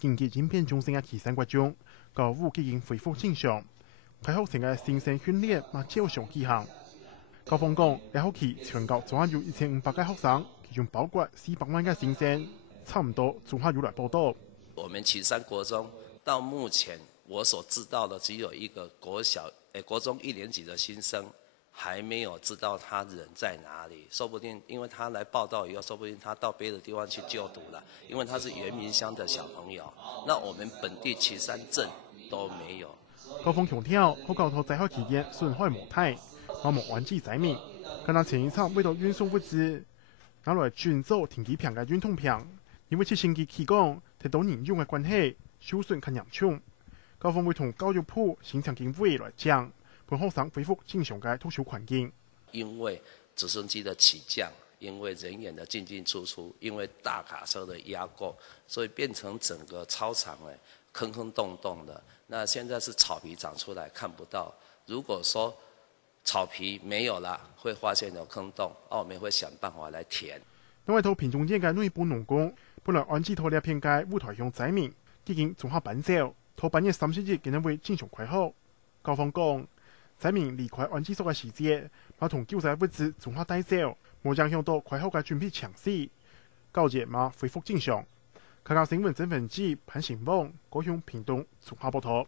經濟演變中心嘅岐山國中，教務已經恢復正常。開學前嘅新生訓練嘛照常舉行。校方講，一學期全校總有1500個學生，其中包括400萬嘅新生，差唔多總下有來報到。我們岐山國中到目前我所知道的只有一個國中1年級的新生，還沒有知道他人在哪裡。說不定因為他來報到以後，說不定他到別的地方去就讀了，因為他是原民鄉的小朋友。那我們本地岐山鎮都沒有。校方強調，學校在學期間損害無態，冇冇忘記災民。跟他前一場為咗運送物資，拿來轉走停機坪嘅運動坪，因為7星期期間睇到人用嘅關係，受損較嚴重。校方會同教育部、新城經委來講，讓學生恢復正常嘅讀書環境。因為直升機的起降，因為人員的進進出出，因為大卡車的壓過，所以變成整個操場坑坑洞洞的。那現在是草皮長出來看不到，如果說草皮沒有了，會發現有坑洞，我們會想辦法來填。另外，到屏東縣嘅內部農工，本來安置到兩片嘅舞台向災民，已經綜合搬走，到8月30日竟然會正常開學。校方講，災民離開安置所嘅時節，把同救災物資綜合帶走，冇影響到開學嘅準備場地，交接嘛恢復正常。客家新聞曾文記潘成旺高雄屏東綜合報道。